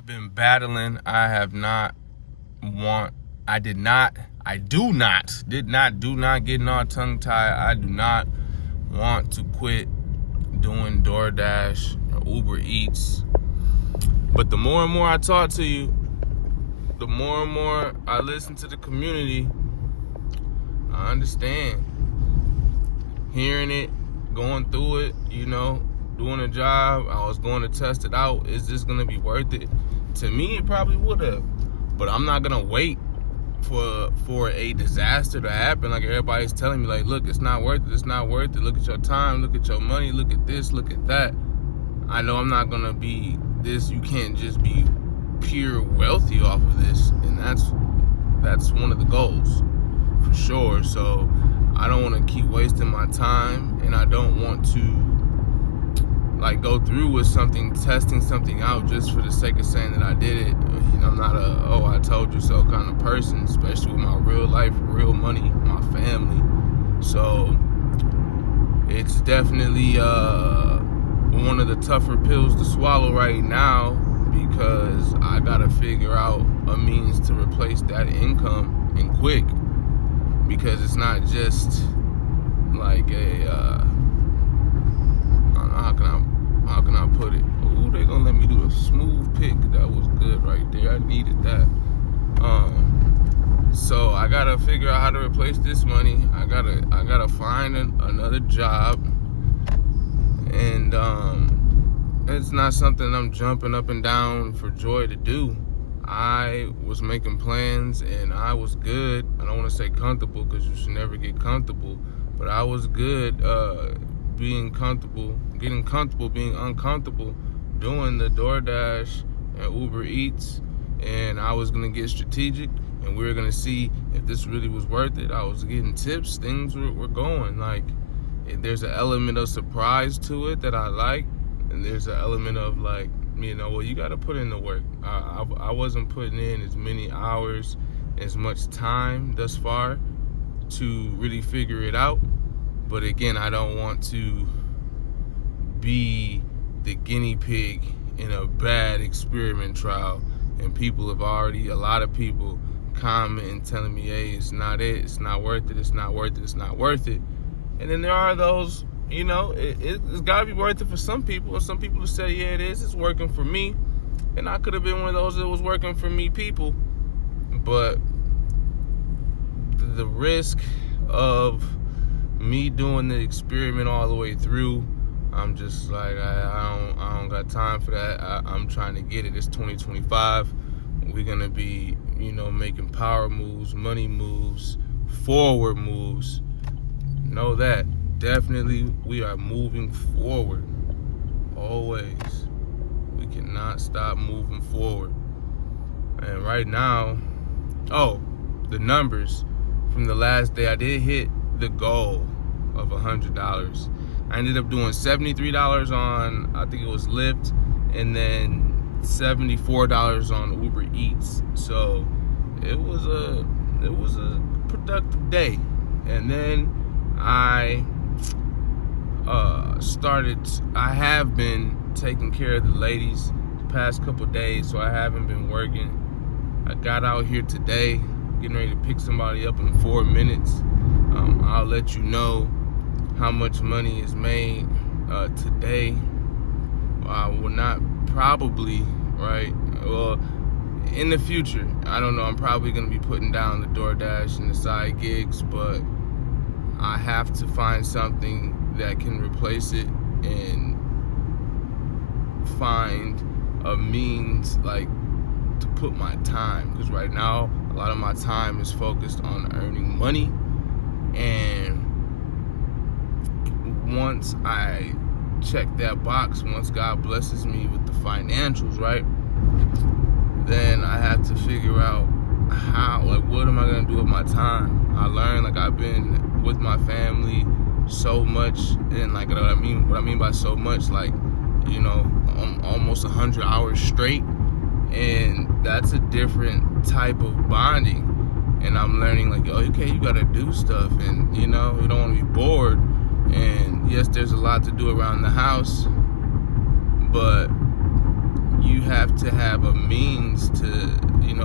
I've been battling. Do not getting all tongue tied. I do not want to quit doing DoorDash or Uber Eats. But the more and more I talk to you, the more and more I listen to the community, I understand. Hearing it, going through it, doing a job, I was going to test it out. Is this going to be worth it? To me, it probably would have. But I'm not going to wait for a disaster to happen. Like everybody's telling me, like, look, it's not worth it. It's not worth it. Look at your time. Look at your money. Look at this. Look at that. I know I'm not going to be this. You can't just be pure wealthy off of this. And that's one of the goals, for sure. So I don't want to keep wasting my time, and I don't want to go through with something, testing something out just for the sake of saying that I did it. I'm not I told you so kind of person, especially with my real life, real money, my family. So it's definitely one of the tougher pills to swallow right now, because I gotta figure out a means to replace that income, and quick, because it's not just like how can I put it? Ooh, they gonna let me do a smooth pick. That was good right there. I needed that. So I gotta figure out how to replace this money. I gotta find another job, and it's not something I'm jumping up and down for joy to do. I was making plans, and I was good. I don't want to say comfortable, because you should never get comfortable, but I was good getting comfortable being uncomfortable, doing the DoorDash and Uber Eats, and I was gonna get strategic, and we were gonna see if this really was worth it. I was getting tips, things were going. Like, there's an element of surprise to it that I like, and there's an element of you gotta put in the work. I wasn't putting in as many hours, as much time thus far to really figure it out. But again, I don't want to be the guinea pig in a bad experiment trial. And a lot of people commenting, telling me, hey, it's not it, it's not worth it, it's not worth it, it's not worth it. And then there are those, it's gotta be worth it for some people. And some people who say, yeah, it is, it's working for me. And I could have been one of those that was working for me people. But the risk of me doing the experiment all the way through, I'm just like, I don't got time for that. I'm trying to get it. It's 2025. We're gonna be, making power moves, money moves, forward moves. Know that. Definitely, we are moving forward. Always. We cannot stop moving forward. And right now, the numbers from the last day, I did hit the goal of $100. I ended up doing $73 on, I think it was Lyft, and then $74 on Uber Eats. So it was a productive day. And then I have been taking care of the ladies the past couple days, so I haven't been working. I got out here today, getting ready to pick somebody up in 4 minutes. I'll let you know how much money is made today. I will not probably, right? Well, in the future, I don't know. I'm probably going to be putting down the DoorDash and the side gigs, but I have to find something that can replace it, and find a means to put my time, because right now a lot of my time is focused on earning money. And once I check that box, once God blesses me with the financials, right, then I have to figure out what am I gonna do with my time. I learned, I've been with my family so much, and what I mean by so much, almost 100 hours straight, and that's a different type of bonding. And I'm learning, okay, you gotta do stuff, and you don't want to be bored. And yes, there's a lot to do around the house, but you have to have a means to,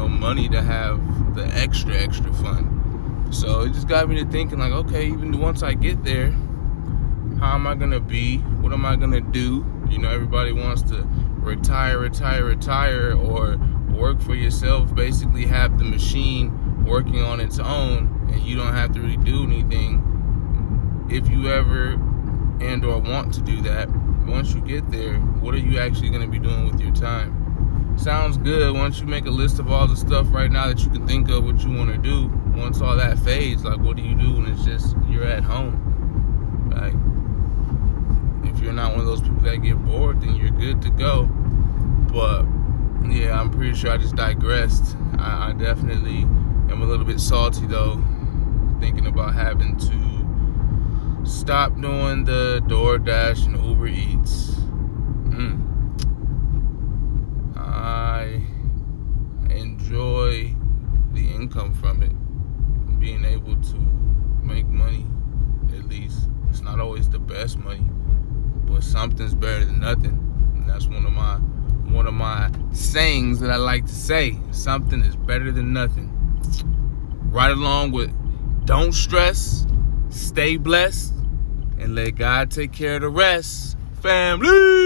money to have the extra fun. So it just got me to thinking, like, okay, even once I get there, how am I gonna be? What am I gonna do? Everybody wants to retire, or work for yourself, basically have the machine working on its own, and you don't have to really do anything. If you ever and or want to do that, once you get there, what are you actually going to be doing with your time? Sounds good. Once you make a list of all the stuff right now that you can think of what you want to do, once all that fades, like, what do you do when it's just you're at home? Like, if you're not one of those people that get bored, then you're good to go. But yeah, I'm pretty sure I just digressed. I definitely am a little bit salty though, thinking about having to stop doing the DoorDash and Uber Eats. I enjoy the income from it, being able to make money. At least it's not always the best money, but something's better than nothing. And that's one of my sayings that I like to say. Something is better than nothing. Right along with don't stress, stay blessed, and let God take care of the rest. Family!